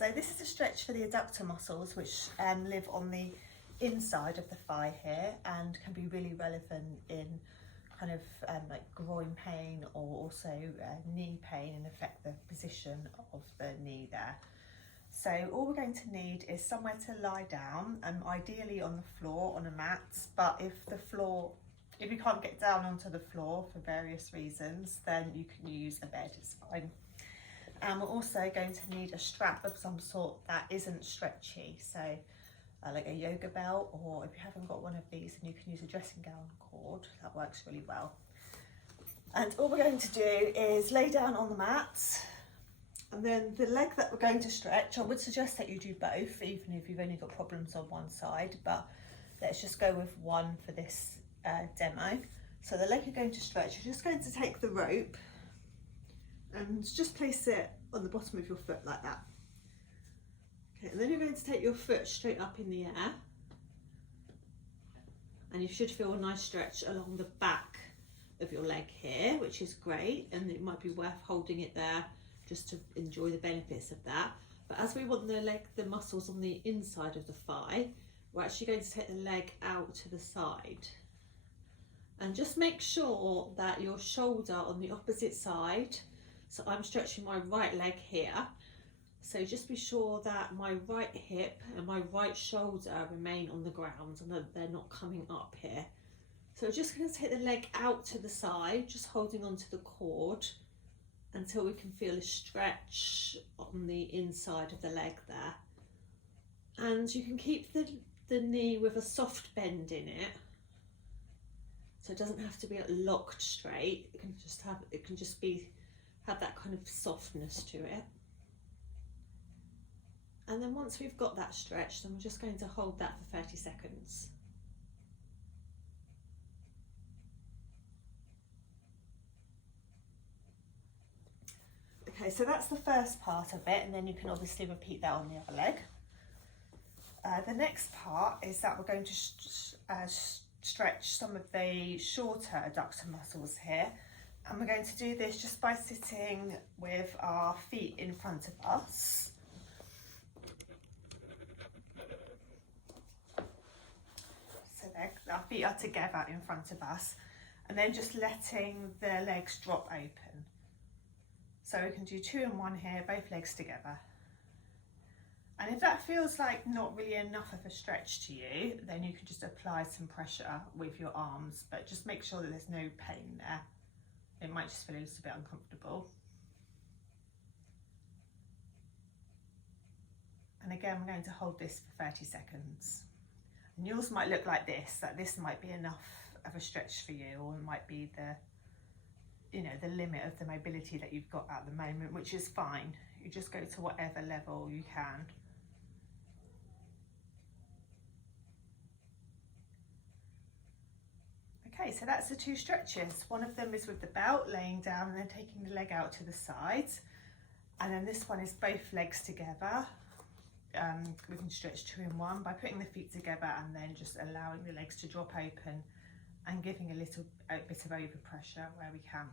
So this is a stretch for the adductor muscles, which live on the inside of the thigh here and can be really relevant in kind of like groin pain or also knee pain, and affect the position of the knee there. So all we're going to need is somewhere to lie down, ideally on the floor on a mat, but if you can't get down onto the floor for various reasons, then you can use a bed, it's fine. And we're also going to need a strap of some sort that isn't stretchy, so like a yoga belt, or if you haven't got one of these, then you can use a dressing gown cord, that works really well. And all we're going to do is lay down on the mat, and then the leg that we're going to stretch, I would suggest that you do both, even if you've only got problems on one side, but let's just go with one for this demo. So the leg you're going to stretch, you're just going to take the rope and just place it on the bottom of your foot like that. Okay, and then you're going to take your foot straight up in the air, and you should feel a nice stretch along the back of your leg here, which is great, and it might be worth holding it there just to enjoy the benefits of that. But as we want the muscles on the inside of the thigh, we're actually going to take the leg out to the side. And just make sure that your shoulder on the opposite side, so I'm stretching my right leg here, so just be sure that my right hip and my right shoulder remain on the ground and that they're not coming up here. So we're just going to take the leg out to the side, just holding onto the cord until we can feel a stretch on the inside of the leg there. And you can keep the knee with a soft bend in it, so it doesn't have to be locked straight. It can just have that kind of softness to it. And then once we've got that stretch, then we're just going to hold that for 30 seconds. Okay, so that's the first part of it, and then you can obviously repeat that on the other leg. The next part is that we're going to stretch some of the shorter adductor muscles here, and we're going to do this just by sitting with our feet in front of us. So our feet are together in front of us, and then just letting the legs drop open. So we can do 2 and 1 here, both legs together. And if that feels like not really enough of a stretch to you, then you can just apply some pressure with your arms, but just make sure that there's no pain there. It might just feel a little bit uncomfortable. And again, we're going to hold this for 30 seconds. And yours might look like this, that this might be enough of a stretch for you, or it might be the limit of the mobility that you've got at the moment, which is fine. You just go to whatever level you can. Okay, so that's the 2 stretches. One of them is with the belt, laying down and then taking the leg out to the sides. And then this one is both legs together. We can stretch 2 in 1 by putting the feet together and then just allowing the legs to drop open and giving a little bit of overpressure where we can.